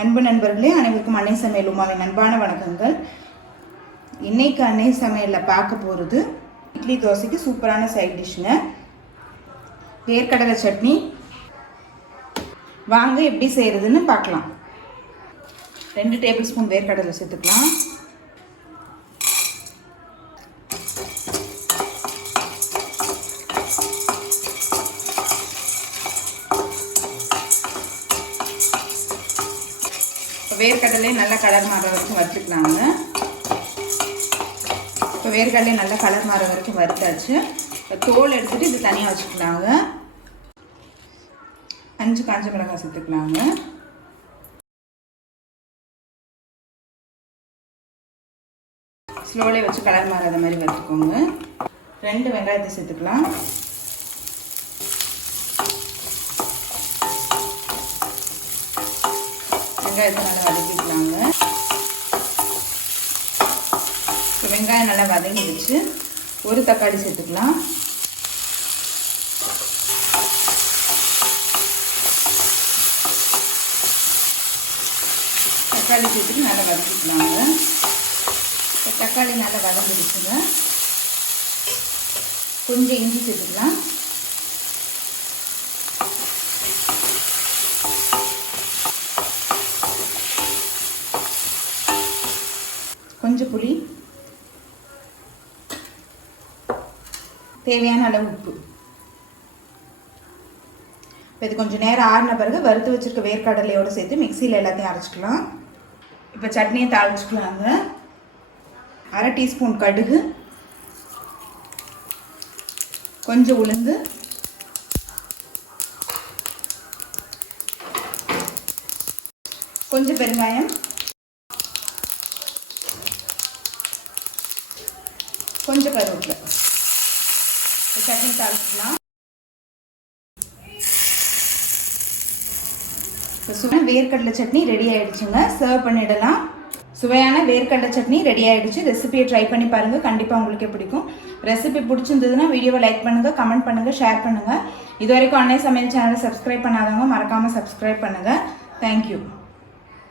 அன்பு நண்பர்களே, அனைவருக்கும் அன்னை சமையல் உமாவின் அன்பான வணக்கங்கள். இன்னைக்கு அன்னை சமையலில் பார்க்க போகிறது இட்லி தோசைக்கு சூப்பரான சைட் டிஷ்ங்க, வேர்க்கடலை சட்னி. வாங்க எப்படி செய்கிறதுன்னு பார்க்கலாம். 2 டேபிள் ஸ்பூன் வேர்க்கடலை சேர்த்துக்கலாம். வேர்க்கடலை நல்லா கலர் மாற வரைக்கும் வறுத்துக்கலாங்க. இப்போ வேர்க்கடலை நல்லா கலர் மாற வரைக்கும் வறுத்தாச்சு. இப்போ தோல் எடுத்துகிட்டு இது தனியாக வச்சுக்கலாங்க. 5 காஞ்ச மிளகாய் சேர்த்துக்கலாங்க. ஸ்லோலே வச்சு கலர் மாறாத மாதிரி வறுத்துக்கோங்க. 2 வெங்காயத்தை சேர்த்துக்கலாம். வெங்காயத்தை நல்லா வதக்கிக்கலாங்க. இப்போ வெங்காயம் நல்லா வதங்கிடுச்சு. 1 தக்காளி சேர்த்துக்கலாம். தக்காளி சேர்த்துட்டு நல்லா வதக்கிக்கலாங்க. இப்போ தக்காளி நல்லா வதங்கிடுச்சுங்க. கொஞ்சம் இஞ்சி சேர்த்துக்கலாம். கொஞ்சம் புளி, தேவையான அளவு உப்பு. இப்போ இது கொஞ்சம் நேரம் ஆறின பிறகு வறுத்து வச்சுருக்க வேர்க்கடலையோடு சேர்த்து மிக்சியில் எல்லாத்தையும் அரைச்சிக்கலாம். இப்போ சட்னியை தாளிச்சுக்கலாங்க. 1/2 டீஸ்பூன் கடுகு, கொஞ்சம் உளுந்து, கொஞ்சம் பெருங்காயம், கொஞ்சம் கருவேப்பிலை. சட்னி தாளிச்சுக்கலாம். இப்போ சுவையான வேர்க்கடலை சட்னி ரெடி ஆகிடுச்சுங்க. சர்வ் பண்ணிடலாம். சுவையான வேர்க்கடலை சட்னி ரெடி ஆகிடுச்சு. ரெசிபியை ட்ரை பண்ணி பாருங்கள், கண்டிப்பாக உங்களுக்கே பிடிக்கும். ரெசிபி பிடிச்சிருந்ததுன்னா வீடியோவை லைக் பண்ணுங்கள், கமெண்ட் பண்ணுங்கள், ஷேர் பண்ணுங்கள். இது வரைக்கும் அன்னை சமையல் சேனலை சப்ஸ்கிரைப் பண்ணாதவங்க மறக்காமல் சப்ஸ்கிரைப் பண்ணுங்கள். தேங்க்யூ.